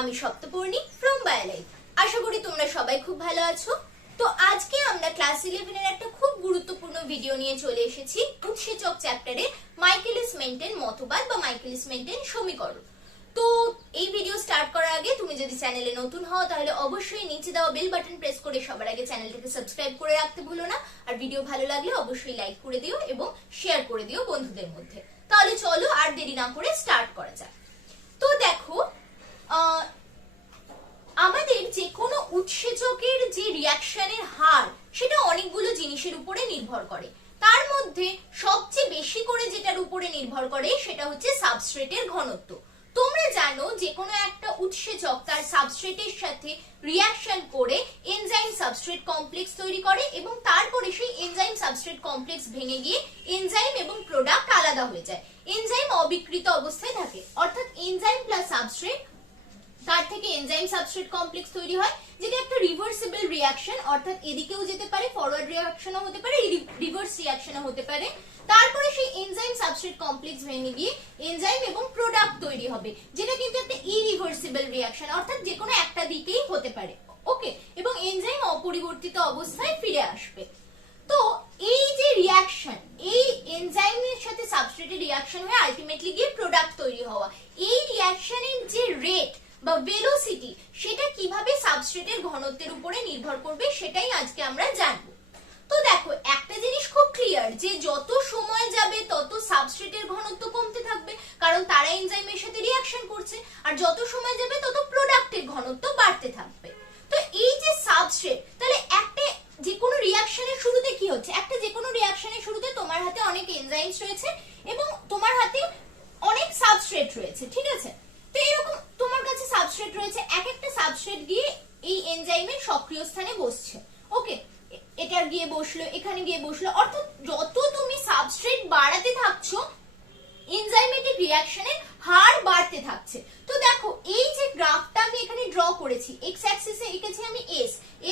আমি সপ্তপর্ণী ফ্রম বায়োলাইফ। আশা করি তোমরা সবাই খুব ভালো আছো। তো আজকে আমরা ক্লাস 11 এর একটা খুব গুরুত্বপূর্ণ ভিডিও নিয়ে চলে এসেছি উৎসেচক চ্যাপ্টারে মাইকেলিস মেন্টেন মতবাদ বা মাইকেলিস মেন্টেন সমীকরণ। তো এই ভিডিও স্টার্ট করার আগে তুমি যদি চ্যানেলে নতুন হও তাহলে অবশ্যই নিচে দেওয়া বেল বাটন প্রেস করে সবার আগে চ্যানেলটাকে সাবস্ক্রাইব করে রাখতে ভুলো না। আর ভিডিও ভালো লাগলে অবশ্যই লাইক করে দিও এবং শেয়ার করে দিও বন্ধুদের মধ্যে। তাহলে চলো আর দেরি না করে স্টার্ট করা যাক। তো দেখো, আমাদের যে কোনো উৎসেচকের যে রিঅ্যাকশনের হার সেটা অনেকগুলো জিনিসের উপরে নির্ভর করে। তার মধ্যে সবচেয়ে বেশি করে যেটার উপরে নির্ভর করে সেটা হচ্ছে সাবস্ট্রেটের ঘনত্ব। তোমরা জানো যে কোনো একটা উৎসেচক তার সাবস্ট্রেটের সাথে রিঅ্যাকশন করে এনজাইম সাবস্ট্রেট কমপ্লেক্স তৈরি করে এবং তারপরে সেই এনজাইম সাবস্ট্রেট কমপ্লেক্স ভেঙে গিয়ে এনজাইম এবং প্রোডাক্ট আলাদা হয়ে যায়। এনজাইম অবিকৃত অবস্থায় থাকে, অর্থাৎ এনজাইম প্লাস সাবস্ট্রেট, তার থেকে এনজাইম সাবস্ট্রেট কমপ্লেক্স তৈরি হয়, যেটা একটা রিভার্সিবল রিঅ্যাকশন, অর্থাৎ এদিকেও যেতে পারে, ফরওয়ার্ড রিঅ্যাকশনও হতে পারে, রিভার্স রিঅ্যাকশনও হতে পারে। তারপরে সেই এনজাইম সাবস্ট্রেট কমপ্লেক্স ভেঙে গিয়ে এনজাইম এবং প্রোডাক্ট তৈরি হবে, যেটা কিন্তু একটা ইরিভার্সিবল রিঅ্যাকশন, অর্থাৎ যে কোনো একটা দিকেই হতে পারে। ওকে, এবং এনজাইম অপরিবর্তিত অবস্থায় ফিরে আসবে। তো এই যে রিঅ্যাকশন, এই এনজাইমের সাথে সাবস্ট্রেটের রিঅ্যাকশন হয়ে আলটিমেটলি গিয়ে প্রোডাক্ট তৈরি হওয়া, এই রিঅ্যাকশনের যে রেট বা ভেলোসিটি সেটা কিভাবে সাবস্ট্রেটের ঘনত্বের উপরে নির্ভর করবে সেটাই আজকে আমরা জানবো। তো দেখো, একটা জিনিস খুব ক্লিয়ার যে যত সময় যাবে তত সাবস্ট্রেটের ঘনত্ব কমতে থাকবে, কারণ তারা এনজাইমের সাথে রিঅ্যাকশন করছে, আর যত সময় যাবে তত প্রোডাক্টের ঘনত্ব বাড়তে থাকবে। তো এই যে সাবস্ট্রেট, তাহলে একটা যে কোনো রিঅ্যাকশনের শুরুতে কি হচ্ছে, একটা যে কোনো রিঅ্যাকশনের শুরুতে তোমার হাতে অনেক এনজাইমস রয়েছে এবং তোমার হাতে অনেক সাবস্ট্রেট রয়েছে, ঠিক আছে? তো এরকম তোমার কাছে সাবস্ট্রেট রয়েছে, এক একটা সাবস্ট্রেট গিয়ে এই এনজাইমের সক্রিয় স্থানে বসছে। ওকে, এটার গিয়ে বসলো, এখানে গিয়ে বসলো, অর্থাৎ যত তুমি সাবস্ট্রেট বাড়াতে থাকছো এনজাইমেটিক রিঅ্যাকশনের হার বাড়তে থাকছে। তো দেখো, এই যে গ্রাফটা আমি এখানে ড্র করেছি, এক্স অ্যাক্সিসে এঁকেছি আমি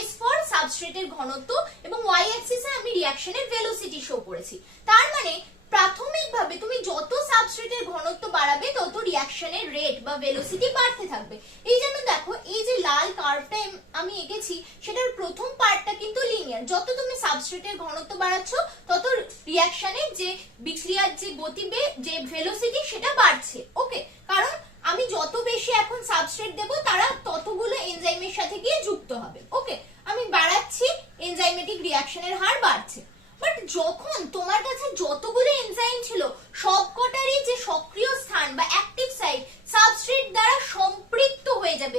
এস ফর সাবস্ট্রেটের ঘনত্ব এবং ওয়াই অ্যাক্সিসে আমি রিঅ্যাকশনের ভেলোসিটি শো করেছি। তার মানে প্রাথমিকভাবে তুমি যত সাবস্ট্রেটের ঘনত্ব বাড়াবে তত রিঅ্যাকশনের রেট বা ভেলোসিটি বাড়তে থাকবে। এই জন্য দেখো, এই যে লাল কার্ভটা আমি এঁকেছি সেটার প্রথম পার্টটা কিন্তু লিনিয়ার। যত তুমি সাবস্ট্রেটের ঘনত্ব বাড়াচ্ছ তত রিঅ্যাকশনের যে বিক্রিয়ার যে গতিবেগ, যে ভেলোসিটি সেটা বাড়ছে। ওকে, কারণ আমি যত বেশি এখন সাবস্ট্রেট দেব তারা ততগুলো এনজাইমের সাথে গিয়ে যুক্ত হবে। ওকে, আমি বাড়াচ্ছি, এনজাইমেটিক রিঅ্যাকশনের হার বাড়ছে। বাট যখন তোমার কাছে যতগুলো এনজাইম ছিল সবকটারই যে সক্রিয় স্থান বা অ্যাক্টিভ সাইট সাবস্ট্রেট দ্বারা সম্পৃক্ত হয়ে যাবে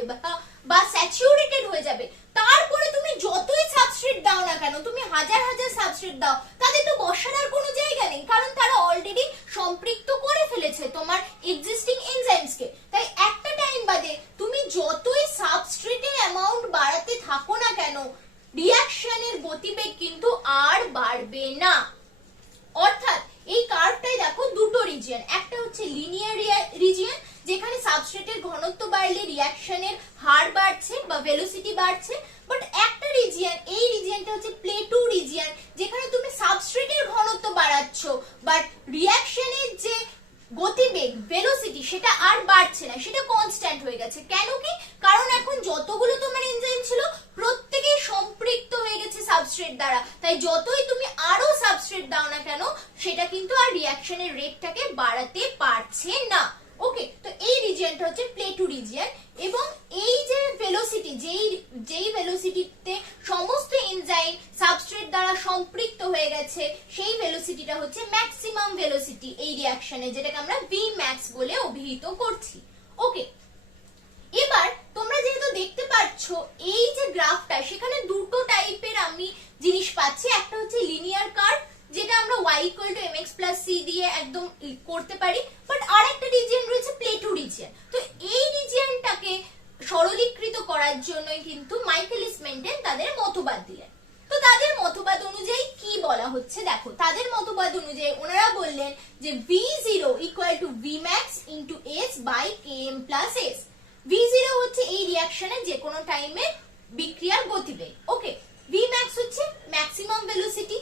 বা স্যাচুরেটেড হয়ে যাবে, তারপরে তুমি যতই সাবস্ট্রেট দাও না কেন, তুমি হাজার হাজার সাবস্ট্রেট দাও, তাদের তো বসার আর কোনো জায়গা নেই, কারণ তারা অলরেডি সম্পৃক্ত করে ফেলেছে তোমার এক্সিস্টিং এনজাইমসকে। তাই একটা টাইম বাদে তুমি যতই সাবস্ট্রেটের অ্যামাউন্ট বাড়াতে থাকো না কেন, রিঅ্যাকশনের গতিবেগ কিন্তু আর বাড়বে না। অর্থাৎ এই কার্ভটাই দেখো দুটো রিজিয়ন, একটা হচ্ছে লিনিয়ার রিজিয়ন যেখানে সাবস্ট্রেটের ঘনত্ব বাড়লে রিঅ্যাকশনের হার বাড়ছে বা ভেলোসিটি বাড়ছে, বাট একটা রিজিয়ন, এই রিজিয়নটা হচ্ছে প্লেটু রিজিয়ন, যেখানে তুমি সাবস্ট্রেটের ঘনত্ব বাড়াচ্ছ বাট রিঅ্যাকশনের যে গতিবেগ ভেলোসিটি সেটা আর বাড়ছে না, সেটা কনস্ট্যান্ট হয়ে গেছে। কেন কি? কারণ এখন যতগুলো তোমার এনজাইম ছিল প্রত্যেকেই সম্পৃক্ত হয়ে গেছে সাবস্ট্রেট দ্বারা, তাই যতই তুমি আরো সাবস্ট্রেট দাও না কেন সেটা কিন্তু আর রিঅ্যাকশনের রেটটাকে বাড়াতে পারছে না। ওকে, তো এই রিজিয়নটা হচ্ছে প্লেটু রিজিয়ন এবং এই যে ভেলোসিটি, যেই ভেলোসিটিতে সমস্ত এনজাইম সাবস্ট্রেট দ্বারা সম্পৃক্ত হয়ে গেছে সেই ভেলোসিটিটা হচ্ছে ম্যাক্সিমাম ভেলোসিটি এই রিঅ্যাকশনে, যেটাকে আমরা ভি ম্যাক্স বলে অভিহিত করছি। ওকে, এবার তোমরা যেহেতু দেখতে পাচ্ছ এই যে গ্রাফটা, সেখানে দুটো টাইপের আমি জিনিস পাচ্ছি। একটা হচ্ছে লিনিয়ার কার্ভ, যেটা আমরা y = mx + c দিয়ে একদম করতে পারি, বাট আরেকটা রিজিয়ন রয়েছে প্লেটু রিজিয়ন। তো এই রিজিয়নটাকে সরলীকৃত করার জন্যই কিন্তু মাইকেলিস মেন্টেন তাদের মতবাদ দিলেন। তো তাদের মতবাদ অনুযায়ী কি বলা হচ্ছে দেখো, তাদের মতবাদ অনুযায়ী ওনারা বললেন যে v0 = vmax × s / km + s। v0 হচ্ছে এই রিঅ্যাকশনের যে কোনো টাইমে বিক্রিয়ার গতিবেগ। ওকে, vmax হচ্ছে ম্যাক্সিমাম ভেলোসিটি,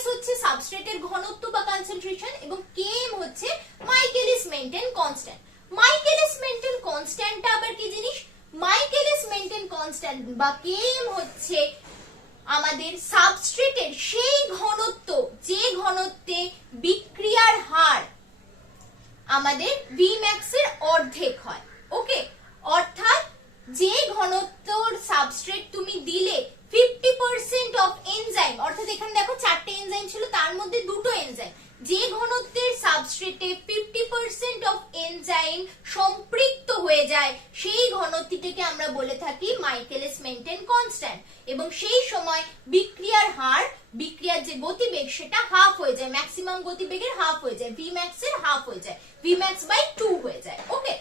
s হচ্ছে সাবস্ট্রেটের ঘনত্ব বা কনসেন্ট্রেশন এবং km হচ্ছে Michaelis Menten constant. Michaelis Menten কনস্ট্যান্টটা আবার কি জিনিস? কনস্ট্যান্ট বা Km হচ্ছে আমাদের সাবস্ট্রেটের সেই ঘনত্ব যে ঘনত্বে বিক্রিয়ার হার আমাদের Vmax এর অর্ধেক হয়। ওকে, অর্থাৎ যে ঘনত্বর সাবস্ট্রেট তুমি দিলে 50% অফ এনজাইম, অর্থাৎ এখানে দেখো 4টে এনজাইম ছিল, তার মধ্যে 2টো এনজাইম, যে ঘনত্বের সাবস্ট্রেটে 50% অফ এনজাইম সম্পৃক্ত হয়ে যায় সেই ঘনত্বটিকে আমরা বলে থাকি মাইকেলিস মেন্টেন কনস্ট্যান্ট। এবং সেই সময় বিক্রিয়ার হার, বিক্রিয়ার যে গতিবেগ সেটা হাফ হয়ে যায়, ম্যাক্সিমাম গতিবেগের হাফ হয়ে যায়, Vmax এর হাফ হয়ে যায়, Vmax বাই 2 হয়ে যায়। ওকে,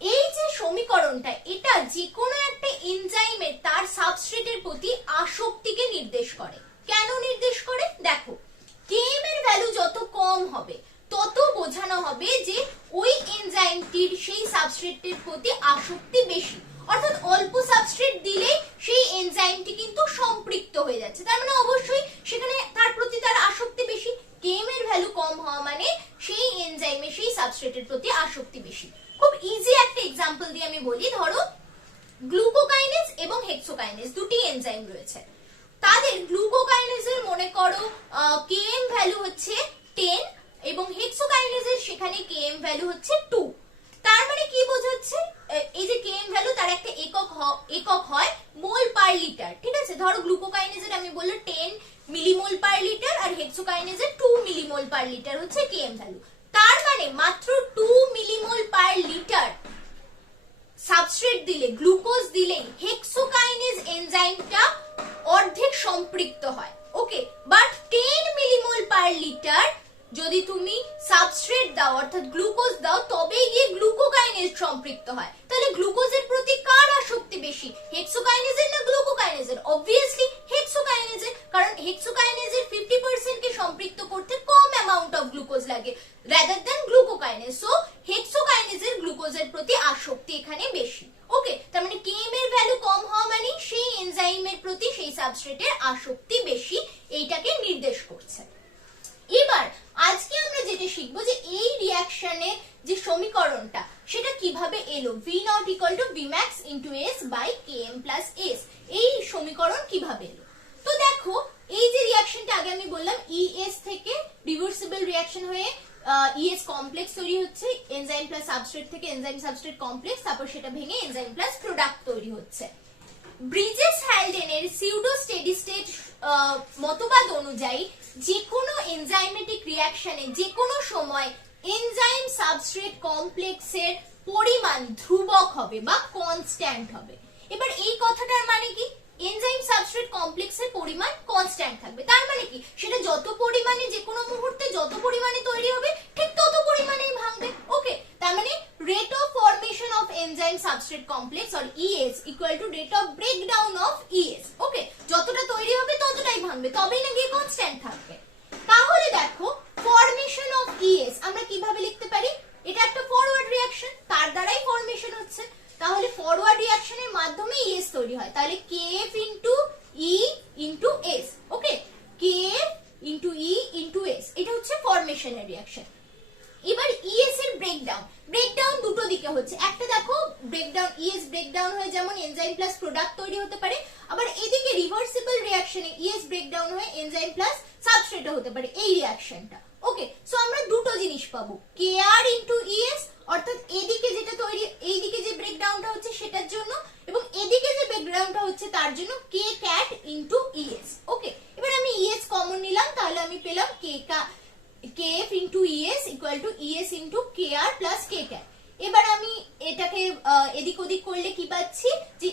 এই যে সমীকরণটা, এটা যে কোনো একটা এনজাইমের তার সাবস্ট্রেটের প্রতি আসক্তিকে নির্দেশ করে। কেন নির্দেশ করে? দেখো, Km এর ভ্যালু যত কম হবে তত বোঝানো হবে যে ওই এনজাইমটির সেই সাবস্ট্রেটের প্রতি আসক্তি বেশি, অর্থাৎ অল্প সাবস্ট্রেট দিলে সেই এনজাইমটি কিন্তু সম্পৃক্ত হয়ে যাচ্ছে, তার মানে অবশ্যই সেখানে তার প্রতি তার আসক্তি বেশি। Km এর ভ্যালু কম হওয়া মানে সেই এনজাইমে সেই সাবস্ট্রেটের প্রতি আসক্তি বেশি। খুব ইজি একটা এক্সাম্পল দিয়ে আমি বলি, ধরো গ্লুকোকাইনেজ এবং হেক্সোকাইনেজ দুটি এনজাইম রয়েছে, তাদের গ্লুকোকাইনেজের মনে করো Km ভ্যালু হচ্ছে 10 এবং হেক্সোকাইনেজের সেখানে Km ভ্যালু হচ্ছে 2। তার মানে কি বোঝাচ্ছে, এই যে Km ভ্যালু তার একটা একক হয় মোল পার লিটার। ঠিক আছে, ধরো গ্লুকোকাইনেজের আমি বললাম 10 মিলিমোল পার লিটার আর হেক্সোকাইনেজের 2 মিলিমোল পার লিটার হচ্ছে Km ভ্যালু। তার মানে মাত্র 2 মিলিমোল পার লিটার সাবস্ট্রেট দিলে, গ্লুকোজ দিলে হেক্সোকাইনেজ এনজাইমটা অর্ধেক সম্পৃক্ত হয়। ওকে, বাট 10 মিলিমোল পার লিটার যদি তুমি সাবস্ট্রেট দাও অর্থাৎ গ্লুকোজ দাও তবেই গিয়ে গ্লুকোকাইনেজ সম্পৃক্ত হয়। তাহলে গ্লুকোজের প্রতি কার আসক্তি বেশি, হেক্সোকাইনেজের না গ্লুকোকাইনেজের? অবভিয়াসলি হেক্সোকাইনেজের, কারণ হেক্সোকাইনেজের 50% কে সম্পৃক্ত করতে কম অ্যামাউন্ট অফ গ্লুকোজ লাগে রাদার দ্যান গ্লুকোকাইনেজ। সো হেক্সোকাইনেজের গ্লুকোজের প্রতি আসক্তি এখানে বেশি। ওকে, তার মানে Km এর ভ্যালু কম হওয়া মানে সেই এনজাইমের প্রতি সেই সাবস্ট্রেটের আসক্তি বেশি, এইটাকে নির্দেশ করছে। এবার আজকে আমরা যেটা শিখবো যে এই রিঅ্যাকশনের যে সমীকরণটা সেটা কিভাবে এলো, V naught equal to Vmax into S by Km plus S, এই সমীকরণ কিভাবে এলো। তো দেখো, এই যে রিঅ্যাকশনটা আগে আমি বললাম ES থেকে রিভার্সিবল রিঅ্যাকশন হয়ে ES কমপ্লেক্স তৈরি হচ্ছে, এনজাইম প্লাস সাবস্ট্রেট থেকে এনজাইম সাবস্ট্রেট কমপ্লেক্স, তারপর সেটা ভেঙে এনজাইম প্লাস প্রোডাক্ট তৈরি হচ্ছে। ব্রিজেস হ্যালডেনের সিউডো স্টেডি স্টেট মতবাদ অনুযায়ী যে কোনো এনজাইমেটিক রিঅ্যাকশনে যে কোনো সময় এনজাইম সাবস্ট্রেট কমপ্লেক্সের পরিমাণ ধ্রুবক হবে বা কনস্ট্যান্ট হবে। এবার এই কথাটার মানে কি, এনজাইম সাবস্ট্রেট কমপ্লেক্সের পরিমাণ কনস্ট্যান্ট থাকবে, তার মানে কি সেটা যত পরিমাণে যে কোনো মুহূর্তে যত পরিমাণে তৈরি হবে ঠিক তত পরিমাণেই ভাঙবে। ওকে, তার মানে rate of formation of enzyme substrate complex or ES equal two rate of breakdown of ES। ওকে, যতটা তৈরি হবে ততটাই ভাঙবে, তবেই না গিয়ে কনস্ট্যান্ট থাকবে। তাহলে দেখো, ফরমেশন অফ ES আমরা কিভাবে লিখতে পারি, এটা একটা ফরওয়ার্ড রিঅ্যাকশন, তার দ্বারাই ফরমেশন হচ্ছে, তাহলে ফরওয়ার্ড রিঅ্যাকশনের মাধ্যমে ES তৈরি হয়, তাহলে KF into E into S। ওকে, KF into E into S, এটা হচ্ছে ফরমেশনের রিঅ্যাকশন। এবার ES এর ব্রেকডাউন দুটো দিকে হচ্ছে, একটা দেখো ব্রেকডাউন ES ব্রেকডাউন হয়ে যেমন এনজাইম প্লাস প্রোডাক্ট তৈরি হতে পারে, আবার এদিকে রিভার্সিবল রিঅ্যাকশনে ES ব্রেকডাউন হয়ে এনজাইম প্লাস সাবস্ট্রেট হতে পারে এই রিঅ্যাকশনটা। ওকে, সো আমরা দুটো জিনিস পাবো, KR ইনটু ES, অর্থাৎ এদিকে যেটা তৈরি, এইদিকে যে ব্রেকডাউনটা হচ্ছে সেটার জন্য, এবং এদিকে যে ব্রেকডাউনটা হচ্ছে তার জন্য K cat into ES। Okay, এবার আমি ES কমন নিলাম, তাহলে আমি পেলাম KF into ES equal to ES into KR plus K cat। এবার আমি এটাকে এদিক ওদিক করলে কি পাচ্ছি যে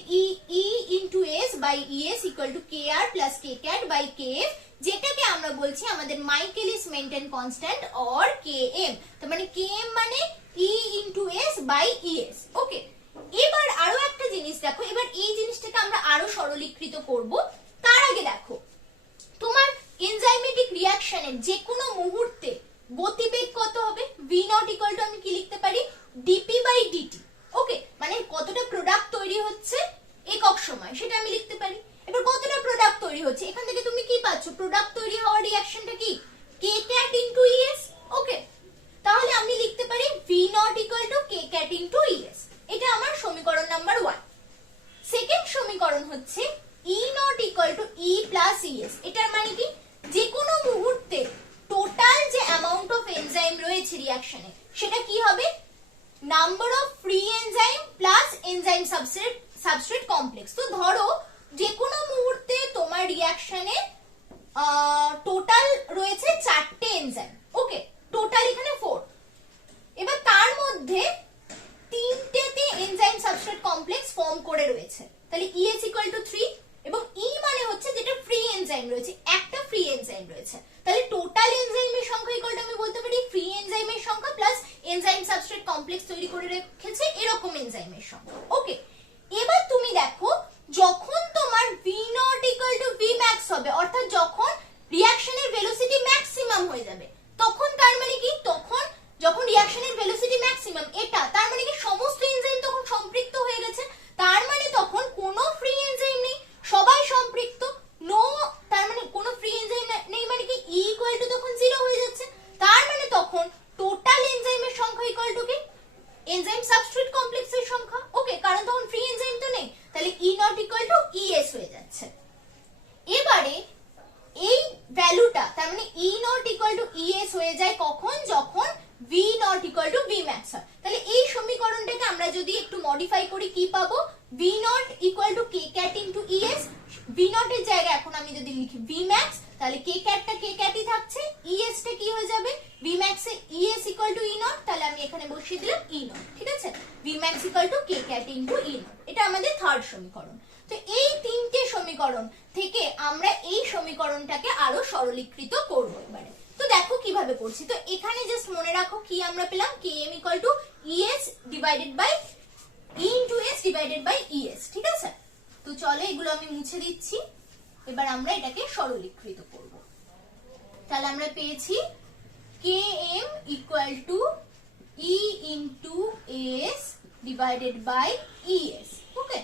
E into S by ES equal to KR plus K cat by KF, যেটাকে আমরা বলছি আমাদের Michaelis Menten constant or Km। তার মানে Km মানে E into S by ES। Okay, এবার আরো একটা জিনিস দেখো, এবার এই জিনিসটাকে আমরা আরো সরলীকৃত করব। তার আগে দেখো, তোমার এনজাইমেটিক রিঅ্যাকশনের যে কোনো মুহূর্তে গতিবেগ কত হবে, V naught equal to আমি কি লিখতে পারি, dP by dt। ওকে, মানে কতটা প্রোডাক্ট তৈরি হচ্ছে একক সময় সেটা আমি লিখতে পারি। এবার কতটা প্রোডাক্ট তৈরি হচ্ছে, এখান থেকে তুমি কি পাচ্ছ, প্রোডাক্ট তৈরি হওয়ার রিঅ্যাকশনটা কি K cat into ES। Okay, তাহলে আমি লিখতে পারি V naught equal to K cat into ES, এটা আমার সমীকরণ নাম্বার 1। সেকেন্ড সমীকরণ হচ্ছে E not equal to E plus ES. এটার মানে কি, যে কোনো মুহূর্তে টোটাল যে অ্যামাউন্ট অফ এনজাইম রয়েছে রিঅ্যাকশনে সেটা কি হবে, number of free enzyme plus enzyme substrate complex. তো ধরো যে কোনো মুহূর্তে তোমার রিঅ্যাকশনে টোটাল রয়েছে 4টে এনজাইম, ওকে, টোটাল এখানে 4। এবার তার মধ্যে 3টেতে এনজাইম সাবস্ট্রেট কমপ্লেক্স ফর্ম করে রয়েছে, তাহলে ES ইকুয়াল টু 3 এবং E মানে হচ্ছে যেটা ফ্রি এনজাইম রয়েছে, একটা ফ্রি এনজাইম রয়েছে, তাহলে টোটাল এনজাইমের সংখ্যা ইকুয়াল টু আমি বলতে পারি ফ্রি এনজাইমের সংখ্যা প্লাস এনজাইম সাবস্ট্রেট কমপ্লেক্স তৈরি করে রেখেছে এরকম এনজাইমের সংখ্যা, ওকে। এবার তুমি দেখো যখন তোমার V not equal two V max হবে, অর্থাৎ যখন রিঅ্যাকশনের ভেলোসিটি ম্যাক্সিমাম হয়ে যাবে, তখন তার মানে কি, তখন যখন রিঅ্যাকশনের ভেলোসিটি ম্যাক্সিমাম এটা, তার মানে কি সমস্ত এনজাইম তখন সম্পৃক্ত হয়ে গেছে, তার মানে তখন কোনো ফ্রি এনজাইম নেই, সবাই সম্পৃক্ত, নো, তার মানে কোনো ফ্রি এনজাইম নেই, মানে কি E ইকুয়াল টু তখন 0 হয়ে যাচ্ছে, তার মানে তখন টোটাল এনজাইমের সংখ্যা ইকুয়াল টু কি, এনজাইম সাবস্ট্রেট কমপ্লেক্সের সংখ্যা, ওকে, কারণ তখন ফ্রি এনজাইম তো নেই, তাহলে E not equal to ES হয়ে যাচ্ছে। এবারে এই ভ্যালুটা, তার মানে E not equal to ES হয়ে যায় কখন, যখন V not equal two V max হয়। তাহলে এই সমীকরণটাকে আমরা যদি একটু মডিফাই করি কি পাবো, V not equal two K cat into ES, V not এর জায়গায় এখন আমি যদি লিখি V ম্যাক্স, তাহলে K ক্যাটটা K ক্যাটই থাকছে, ES টা কি হয়ে যাবে, V max A ES equal to E not, তাহলে আমি এখানে বসিয়ে দিলাম E নট, ঠিক আছে, V max equal to K cat into E not, এটা আমাদের থার্ড সমীকরণ। তো এই 3টে সমীকরণ থেকে আমরা এই সমীকরণটাকে আরো সরলীকৃত করব এবারে। তো দেখো কিভাবে করছি, তো এখানে জাস্ট মনে রাখো কি আমরা পেলাম, Km equal to ES divided by E into S divided by ES, ঠিক আছে। তো চলো এগুলো আমি মুছে দিচ্ছি, এবার আমরা এটাকে সরলীকৃত করব। তাহলে আমরা পেয়েছি Km equal to E into S divided by ES, okay.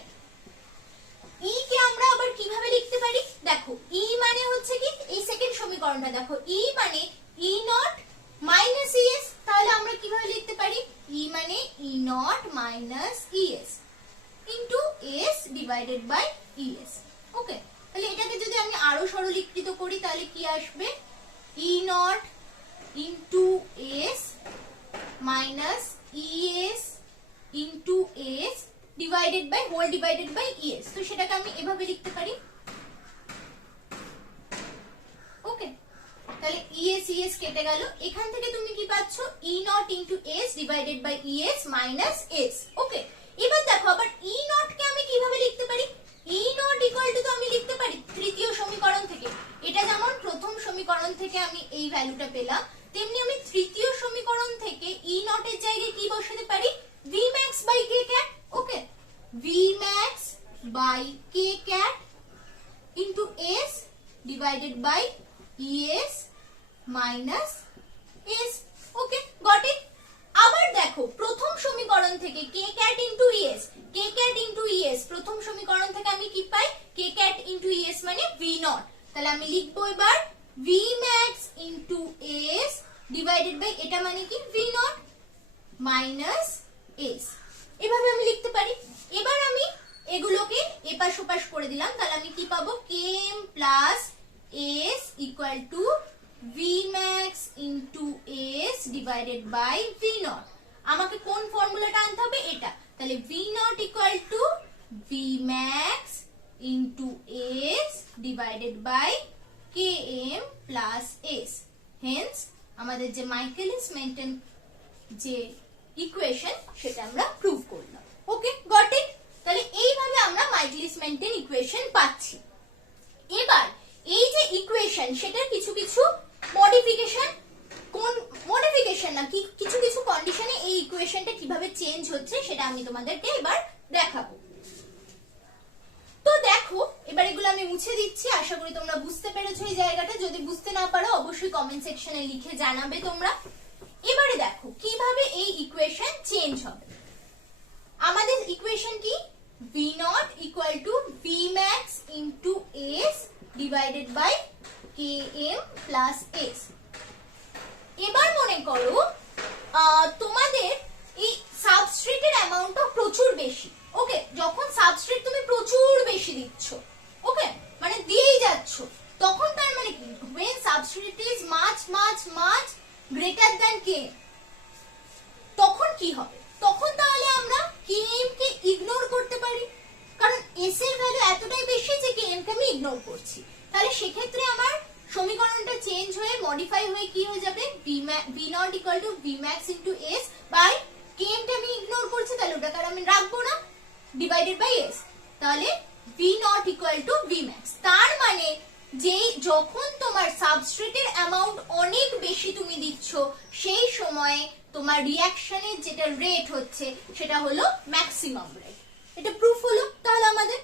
E কে আমরা আবার কিভাবে লিখতে পারি, দেখো E মানে হচ্ছে কি, এই সেকেন্ড সমীকরণটা দেখো, E মানে E নট মাইনাস ES, তাহলে আমরা কিভাবে লিখতে পারি, E মানে E naught minus ES into S divided by ES, okay. তাহলে এটাকে যদি আমি আরো সরলীকৃত করি তাহলে কি আসবে, E naught into S minus ES into S divided by whole divided by ES, তো সেটাকে আমি এভাবে লিখতে পারি, ওকে। তাহলে ES কেটে গেল, এখান থেকে তুমি কি পাচ্ছ, E naught into S divided by ES minus S, okay. এবার দেখো আবার E নট কে আমি কিভাবে লিখতে পারি, E নট ইকুয়াল টু তো আমি লিখতে পারি তৃতীয় সমীকরণ থেকে, এটা যেমন প্রথম সমীকরণ থেকে আমি এই ভ্যালুটা পেলাম, তেমনি আমি তৃতীয় সমীকরণ থেকে E নট এর জায়গায় কি বসাতে পারি, V max by K cat, okay, V max by K cat into S divided by ES minus S, okay, got it। আবার দেখো প্রথম সমীকরণ থেকে K cat into ES, K cat into ES, প্রথম সমীকরণ থেকে আমি কি পাই, K cat into ES মানে V naught, তাহলে আমি লিখবো এবার V max into S divided by এটা মানে কি V naught minus S, এভাবে আমি লিখতে পারি। এবার আমি এগুলোকে এপাশ ওপাশ করে দিলাম, তাহলে আমি কি পাবো, Km plus S equal to V max into S divided by V naught, আমাকে কোন ফর্মুলাটা আনতে হবে, এটা, তাহলে V naught equal to V max into S divided by Km plus S, hence আমাদের যে মাইকেলিস মেন্টন যে ইকুয়েশন সেটা আমরা প্রুভ করলাম, ওকে, গট ইট। তাহলে এইভাবে আমরা মাইকেলিস মেন্টন ইকুয়েশন পাচ্ছি। এবার এই যে ইকুয়েশন সেটার কিছু কিছু মডিফিকেশন, কোন মডিফিকেশন না কি, কিছু কিছু কন্ডিশনে এই ইকুয়েশনটা কিভাবে চেঞ্জ হচ্ছে সেটা আমি তোমাদেরকে এবার দেখাবো। তো দেখো এবার এগুলো আমি মুছে দিচ্ছি, আশা করি তোমরা বুঝতে পেরেছো এই জায়গাটা, যদি বুঝতে না পারো অবশ্যই কমেন্ট সেকশনে লিখে জানাবে তোমরা। এবারে দেখো কিভাবে এই ইকুয়েশন চেঞ্জ হবে। আমাদের ইকুয়েশন কি, V naught equal to V max into S divided by Km plus S। এবার মনে করো তোমাদের এই সাবস্ট্রেটের অ্যামাউন্টটা প্রচুর বেশি, ওকে, যখন সাবস্ট্রেট তুমি প্রচুর বেশি দিচ্ছ Vmax into S by Km টা আমি ইগনোর করছি, তাহলে ওটাকে আমি রাখবো না, ডিভাইডেড বাই S, তাহলে V naught equal to Vmax। তার মানে যে যখন তোমার সাবস্ট্রেটের অ্যামাউন্ট অনেক বেশি তুমি দিচ্ছ সেই সময়ে তোমার রিঅ্যাকশনের যেটা রেট হচ্ছে সেটা হলো ম্যাক্সিমাম রেট। এটা প্রুফ হলো। তাহলে আমাদের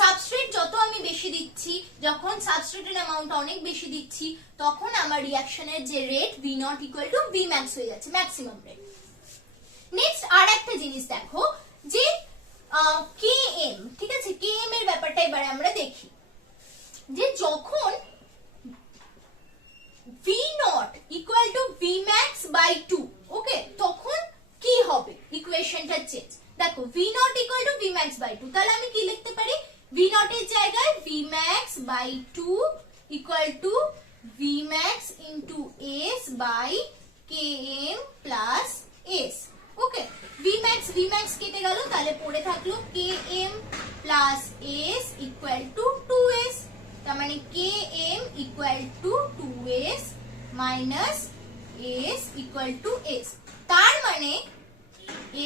সাবস্ট্রেট যত আমি বেশি দিচ্ছি, যখন সাবস্ট্রেটের অ্যামাউন্ট অনেক বেশি দিচ্ছি, তখন আমার রিঅ্যাকশনের যে rate V naught equal to Vmax হয়ে যাচ্ছে, ম্যাক্সিমাম রেট। নেক্সট আর একটা জিনিস দেখো যে Km, ঠিক আছে, Km এর ব্যাপারটা এবারে আমরা দেখি যে যখন V naught equal to Vmax by 2, ওকে, তখন কি হবে ইকুয়েশনটা চেঞ্জ। দেখো V naught equal to Vmax by 2, তাহলে আমি কি লিখতে পারি, V naught এর জায়গায় Vmax by 2 equal to Vmax into S by Km plus S, okay. Vmax কেটে গেল, তাহলে পড়ে থাকলো Km plus S equal to 2S, তার মানে Km equal to 2S minus S equal to S, তার মানে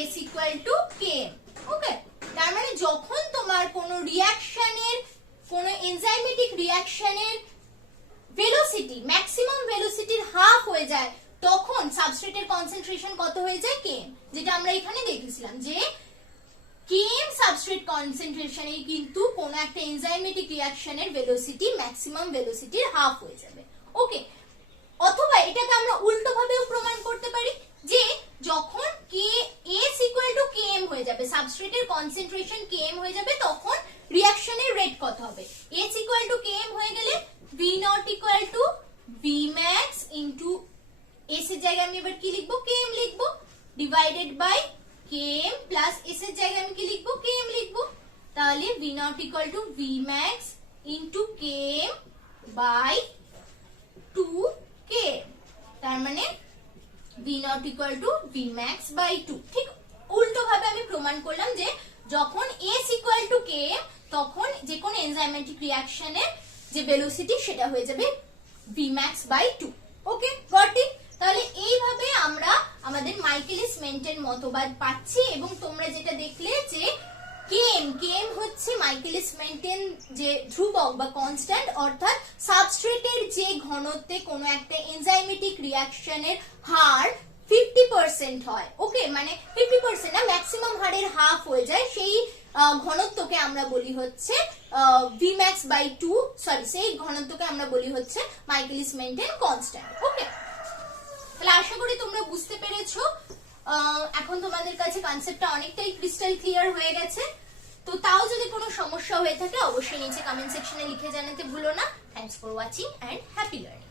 S equal to Km, ওকে। তার মানে যখন তোমার কোনো রিঅ্যাকশনের, কোনো এনজাইমেটিক রিঅ্যাকশনের ভেলোসিটি ম্যাক্সিমাম ভেলোসিটির হাফ হয়ে যায়, তখন সাবস্ট্রেটের কনসেন্ট্রেশন কত হয়ে যায়, Km, যেটা আমরা এখানে দেখেছিলাম যে Km সাবস্ট্রেট কনসেন্ট্রেশনে কিন্তু কোন একটা এনজাইমেটিক রিঅ্যাকশনের ভেলোসিটি ম্যাক্সিমাম ভেলোসিটির হাফ হয়ে যাবে, ওকে। অথবা এটাকে আমরা উল্টো ভাবেও প্রমাণ করতে পারি যে যখন S equal to Km হয়ে যাবে, সাবস্ট্রেটের কনসেন্ট্রেশন Km হয়ে যাবে, তখন রিঅ্যাকশনের রেট কত হবে, S equal to Km হয়ে গেলে V naught equal to Vmax into S এর জায়গায় আমি এবার কি লিখবো, Km লিখবো, divided by Km plus S এর জায়গায় আমি কি লিখবো, Km লিখবো, তাহলে V naught equal to Vmax into Km by 2K, তার মানে V naught equal to Vmax by 2। ঠিক উল্টো ভাবে আমি প্রমাণ করলাম যে যখন S equal to Km, তখন যে কোন এনজাইমেটিক রিঅ্যাকশনের যে ভেলোসিটি সেটা হয়ে যাবে Vmax by 2, okay, got it. তাহলে এইভাবে আমরা আমাদের মাইকেলিস মেন্টেন মতবাদ পাচ্ছি, এবং তোমরা যেটা দেখলে যে Km হচ্ছে মাইকেলিস মেন্টেন যে ধ্রুবক বা কনস্ট্যান্ট, অর্থাৎ সাবস্ট্রেটের যে ঘনত্বে কোনো একটা এনজাইমেটিক রিঅ্যাকশনের হার 50% হয়, ওকে, মানে 50% না, ম্যাক্সিমাম হারের হাফ হয়ে যায়, সেই ঘনত্বকে আমরা বলি হচ্ছে Vmax by 2, সরি, সেই ঘনত্বকে আমরা বলি হচ্ছে মাইকেলিস মেন্টেন কনস্ট্যান্ট, ওকে। তাহলে আশা করি তোমরা বুঝতে পেরেছো। এখন তোমাদের কাছে কনসেপ্টটা অনেকটাই ক্রিস্টাল ক্লিয়ার হয়ে গেছে। তো তাও যদি কোনো সমস্যা হয়ে থাকে অবশ্যই নিচে কমেন্ট সেকশনে লিখে জানাতে ভুলো না। Thanks for watching and happy learning.